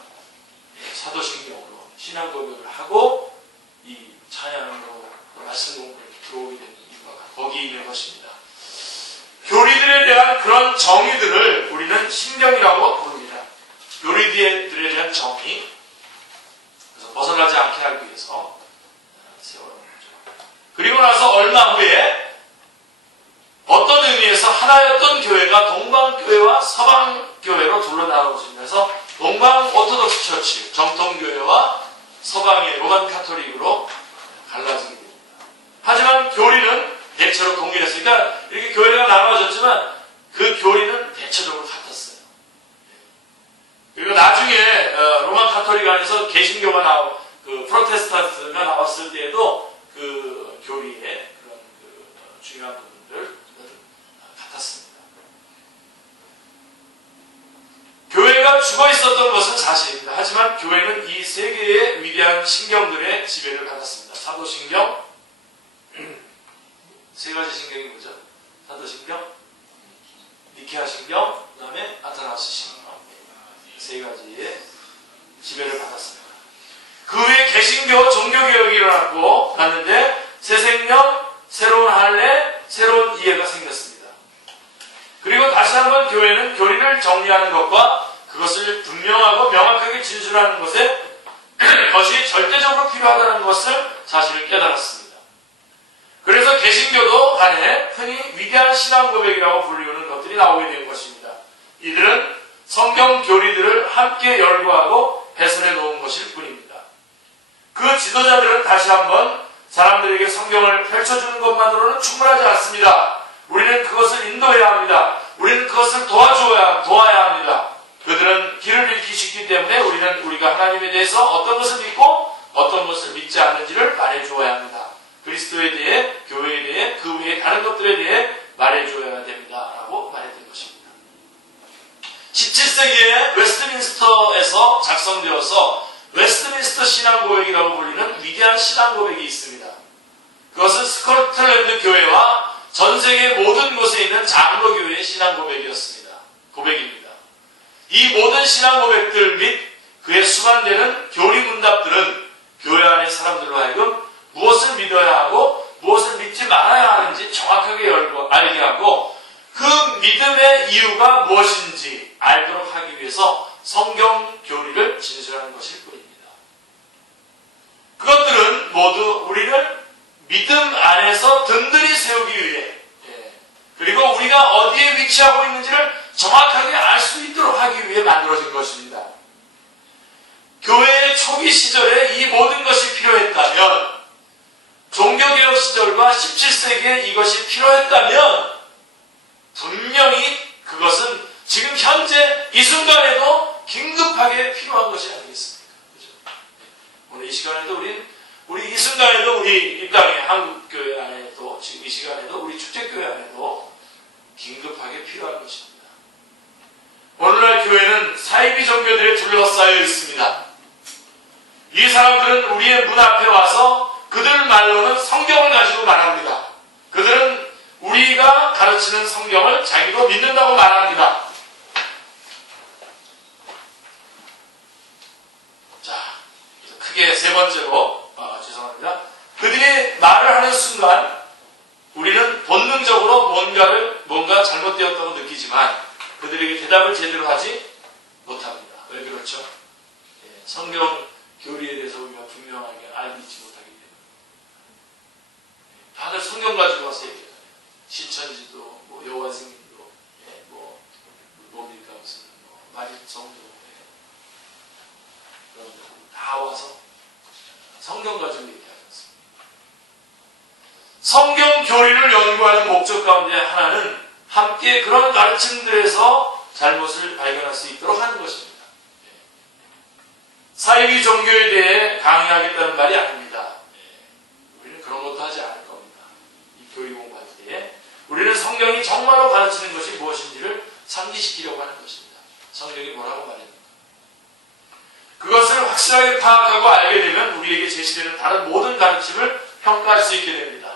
사도신경으로 신앙 고백을 하고 이 찬양으로 말씀 공부를 들어오게 되는 이유가 거기에 있는 것입니다. 교리들에 대한 그런 정의들을 우리는 신경이라고 부릅니다. 교리들에 대한 정의, 그래서 벗어나지 않게 하기 위해서 세워놓은 거죠. 그리고 나서 얼마 후에 어떤 의미에서 하나였던 교회가 동방교회와 서방교회로 둘러 나눠지면서 동방 오토독스 처치, 정통교회와 서방의 로만 카톨릭으로 갈라지게 됩니다. 하지만 교리는 대체로 동일했으니까 이렇게 교회가 나눠졌지만 그 교리는 대체적으로 같았어요. 그리고 나중에 로만 카톨릭 안에서 개신교가 그 프로테스탄트가 나왔을 때에도 그 교리의 그런 중요한 부분들 같았습니다. 교회가 죽어 있었던 것은 사실입니다. 하지만 교회는 이 세 개의 위대한 신경들의 지배를 받았습니다. 사도신경, 세 가지 신경이 뭐죠? 사도신경, 니케아 신경, 그 다음에 아테나스 신경, 세 가지의 지배를 받았습니다. 그 후에 개신교, 종교개혁이 일어났고 났는데 새 생명, 새로운 할례, 새로운 이해가 생겼습니다. 그리고 다시 한번 교회는 교리를 정리하는 것과 그것을 분명하고 명확하게 진술하는 것이 절대적으로 필요하다는 것을 사실을 깨달았습니다. 그래서 개신교도 간에 흔히 위대한 신앙 고백이라고 불리우는 것들이 나오게 된 것입니다. 이들은 성경 교리들을 함께 열거하고 해설해 놓은 것일 뿐입니다. 그 지도자들은 다시 한번 사람들에게 성경을 펼쳐주는 것만으로는 충분하지 않습니다. 우리는 그것을 인도해야 합니다. 우리는 그것을 도와야 합니다. 그들은 길을 잃기 쉽기 때문에 우리가 하나님에 대해서 어떤 것을 믿고 어떤 것을 믿지 않는지를 말해주어야 합니다. 그리스도에 대해, 교회에 대해, 그 외에 다른 것들에 대해 말해줘야 됩니다. 라고 말했던 것입니다. 17세기에 웨스트민스터에서 작성되어서 웨스트민스터 신앙고백이라고 불리는 위대한 신앙고백이 있습니다. 그것은 스코틀랜드 교회와 전 세계 모든 곳에 있는 장로교회의 신앙고백입니다. 이 모든 신앙고백들 및 그에 수반되는 교리문답들은 교회 안의 사람들로 하여금 무엇을 믿어야 하고 무엇을 믿지 말아야 하는지 정확하게 알게 하고 그 믿음의 이유가 무엇인지 알도록 하기 위해서 성경 교리를 진술하는 것일 뿐입니다. 그것들은 모두 우리를 믿음 안에서 든든히 세우기 위해, 그리고 우리가 어디에 위치하고 있는지를 정확하게 알 수 있도록 하기 위해 만들어진 것입니다. 교회의 초기 시절에 이 모든 것이 필요했다면, 종교개혁 시절과 17세기에 이것이 필요했다면 분명히 그것은 지금 현재 이 순간에도 긴급하게 필요한 것이 아니겠습니까? 그렇죠? 오늘 이 시간에도 우리 이 순간에도 우리 이 땅의 한국교회 안에도 지금 이 시간에도 우리 축제교회 안에도 긴급하게 필요한 것입니다. 오늘날 교회는 사이비 종교들에 둘러싸여 있습니다. 이 사람들은 우리의 문 앞에 와서 그들 말로는 성경을 가지고 말합니다. 그들은 우리가 가르치는 성경을 자기도 믿는다고 말합니다. 자, 크게 세 번째로, 죄송합니다. 그들이 말을 하는 순간 우리는 본능적으로 뭔가 잘못되었다고 느끼지만 그들에게 대답을 제대로 하지 못합니다. 왜 그렇죠? 성경 교리에 대해서 우리가 분명하게 알지 못하기 때문에. 다들 성경 가지고 와서 얘기해요. 신천지도, 여호와 증인도, 뭡니까, 무슨, 마리성도, 그런 다 와서 성경 가지고 얘기하지 않습니다. 성경 교리를 연구하는 목적 가운데 하나는 함께 그런 가르침들에서 잘못을 발견할 수 있도록 하는 것입니다. 사이비 종교에 대해 강의하겠다는 말이 아닙니다. 우리는 그런 것도 하지 않을 겁니다. 이 교리 공부할 때 우리는 성경이 정말로 가르치는 것이 무엇인지를 상기시키려고 하는 것입니다. 성경이 뭐라고 말합니까? 그것을 확실하게 파악하고 알게 되면 우리에게 제시되는 다른 모든 가르침을 평가할 수 있게 됩니다.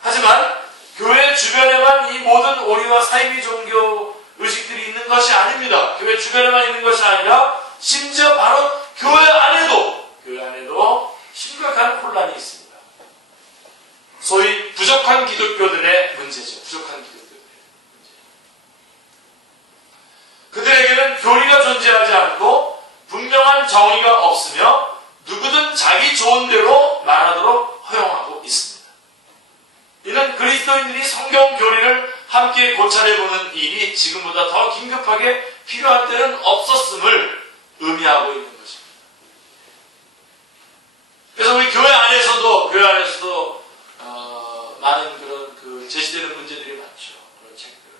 하지만 교회 주변에만 이 모든 오리와 사이비 종교 의식들이 있는 것이 아닙니다. 교회 주변에만 있는 것이 아니라 심지어 바로 교회 안에도 심각한 혼란이 있습니다. 소위 부족한 기독교들의 문제죠. 부족한 기독교들의 문제. 그들에게는 교리가 존재하지 않고 분명한 정의가 없으며 누구든 자기 좋은 대로 말하도록 허용하고 있습니다. 이는 그리스도인들이 성경 교리를 함께 고찰해보는 일이 지금보다 더 긴급하게 필요한 때는 없었음을 의미하고 있는 것입니다. 그래서 우리 교회 안에서도 많은 그런 제시되는 문제들이 많죠. 그런 책들,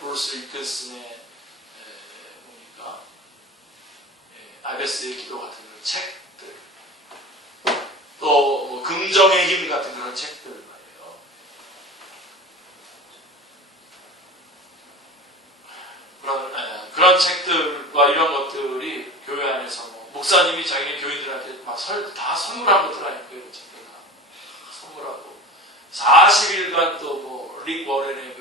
브루스 윌킨슨의 뭡니까? 아베스의 기도 같은 그런 책들, 또 긍정의 힘 같은 그런 책들 말이에요. 그런 책들과 이런 것들이 교회 안에서 목사님이 자기네 교인들한테 막 다 선물한 것들 아니에요. 그 책들 다 선물하고 40일간 또 릭 워렌의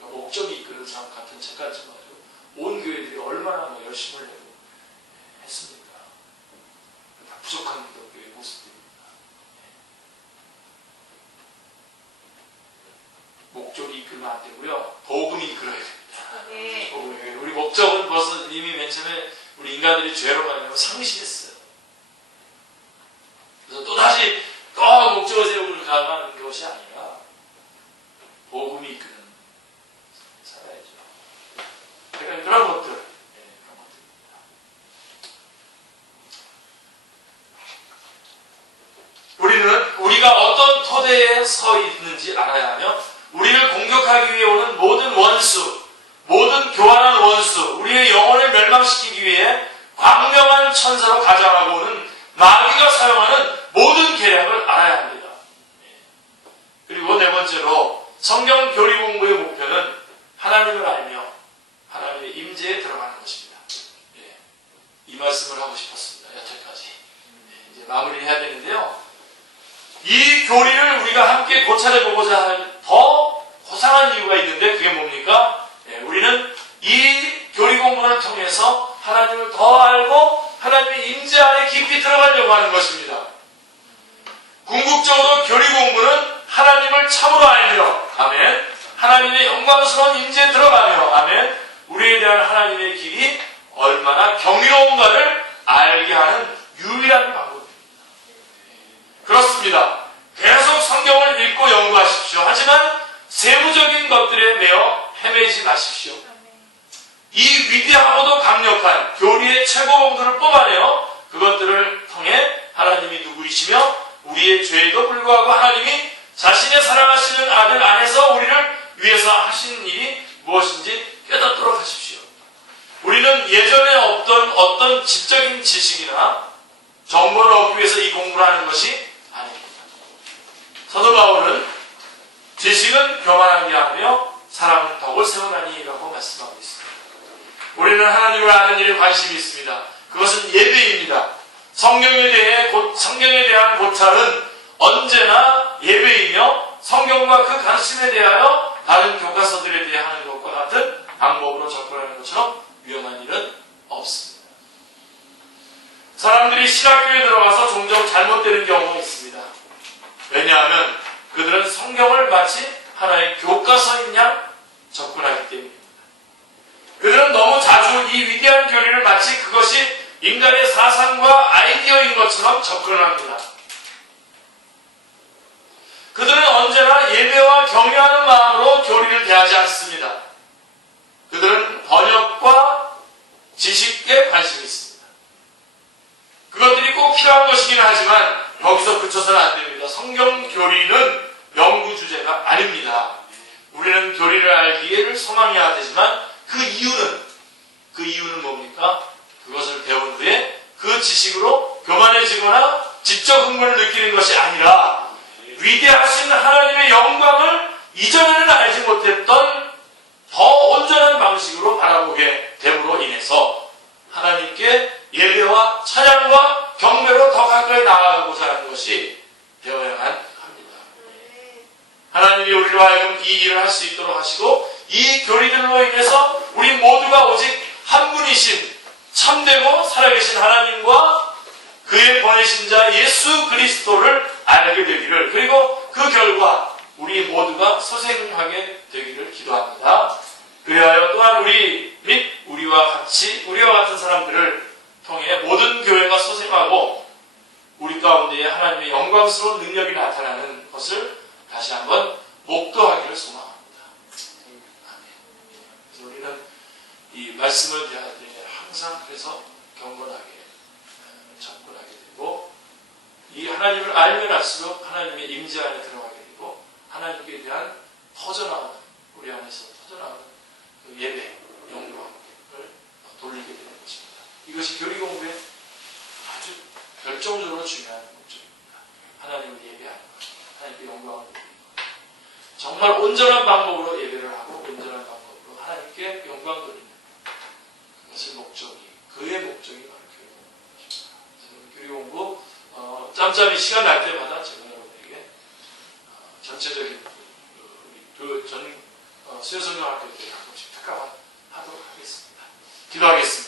목적이 이끄는 삶 같은 책 같은 거 가지고 온 교회들이 얼마나 열심을 내고 했습니까? 다 부족한 기독교의 모습들입니다. 목적이 이끌면 안 되고요. 복음이 이끌어야 됩니다. 네. 우리 목적은 벌써 이미 맨 처음에 우리 인간들이 죄로 말미암아 상실했어요. 그래서 또다시 또 목적을 세우고 가는 것이 아니라 복음이 이끄는 살아야죠. 그러니까 그런 것들, 그런 것들입니다. 우리가 어떤 토대에 서 있는지 알아야 하며 우리를 공격하기 위해 오는 모든 원수, 모든 교활한 원수, 우리의 영혼을 멸망시키기 위해 광명한 천사로 가장하고 오는 마귀가 사용하는 모든 계략을 알아야 합니다. 그리고 네 번째로 성경 교리 공부의 목표는 하나님을 알며 하나님의 임재에 들어가는 것입니다. 이 말씀을 하고 싶었습니다. 여태까지. 이제 마무리를 해야 되는데요. 이 교리를 우리가 함께 고찰해보고자 할 더 고상한 이유가 있는데 그게 뭡니까? 우리는 이 교리 공부를 통해서 하나님을 더 알고 하나님의 임재 안에 깊이 들어가려고 하는 것입니다. 궁극적으로 교리 공부는 하나님을 참으로 알며 아멘, 하나님의 영광스러운 임재에 들어가며 아멘, 우리에 대한 하나님의 길이 얼마나 경이로운가를 알게 하는 유일한 방법입니다. 그렇습니다. 계속 성경을 읽고 연구하십시오. 하지만 세부적인 것들에 매여 헤매지 마십시오. 이 위대하고도 강력한 교리의 최고 봉들을 뽑아내어 그것들을 통해 하나님이 누구이시며 우리의 죄에도 불구하고 하나님이 자신의 사랑하시는 아들 안에서 우리를 위해서 하신 일이 무엇인지 깨닫도록 하십시오. 우리는 예전에 없던 어떤 지적인 지식이나 정보를 얻기 위해서 이 공부를 하는 것이 아닙니다. 사도 바울은 지식은 교만하게 하며 사랑은 덕을 세우나니라고 말씀하고 있습니다. 우리는 하나님을 아는 일에 관심이 있습니다. 그것은 예배입니다. 성경에 대한 고찰은 언제나 예배이며 성경과 그 가르침에 대하여 다른 교과서들에 대해 하는 것과 같은 방법으로 접근하는 것처럼 위험한 일은 없습니다. 사람들이 신학교에 들어가서 종종 잘못되는 경우가 있습니다. 왜냐하면 그들은 성경을 마치 하나의 교과서인 양 접근하기 때문입니다. 그들은 너무 자주 이 위대한 교리를 마치 그것이 인간의 사상과 아이디어인 것처럼 접근을 합니다. 그들은 언제나 예배와 경외하는 마음으로 교리를 대하지 않습니다. 그들은 번역과 지식에 관심이 있습니다. 그것들이 꼭 필요한 것이긴 하지만 거기서 그쳐서는 안 됩니다. 성경 교리는 연구 주제가 아닙니다. 우리는 교리를 알기를 소망해야 되지만 그 이유는 뭡니까? 그것을 배운 후에 그 지식으로 교만해지거나 지적 흥분을 느끼는 것이 아니라 위대하신 하나님의 영광을 이전에는 알지 못했던 더 온전한 방식으로 바라보게 됨으로 인해서 하나님께 예배와 찬양과 경배로 더 가까이 나아가고자 하는 것이 되어야만 합니다. 하나님이 우리로 하여금 이 일을 할 수 있도록 하시고 이 교리들로 인해서 우리 모두가 오직 한 분이신 참되고 살아계신 하나님과 그의 보내신 자 예수 그리스도를 알게 되기를, 그리고 그 결과 우리 모두가 소생하게 되기를 기도합니다. 그리하여 또한 우리 및 우리와 같은 사람들을 통해 모든 교회가 소생하고 우리 가운데에 하나님의 영광스러운 능력이 나타나는 것을 다시 한번 목도하기를 소망합니다. 그래서 우리는 이 말씀을 대할 때 항상 그래서 경건하게 접근하게 되고, 이 하나님을 알면 알수록 하나님의 임재 안에 들어가게 되고, 하나님께 대한 터져나오는, 우리 안에서 터져나오는 그 예배, 영광을 돌리게 되는 것입니다. 이것이 교리 공부의 아주 결정적으로 중요한 목적입니다. 하나님을 예배하는 것, 하나님께 영광을 돌리는 것. 정말 온전한 방법으로 예배를 하고 온전한 방법으로 하나님께 영광 돌리는 것. 그것의 목적이, 그의 목적이 바로 교리 공부입니다. 저는 교리 공부 짬짬이 시간 날 때마다 제가 여러분에게 전체적인 전 수요성경학교 때 가끔씩 특강하도록 하겠습니다. 기도하겠습니다.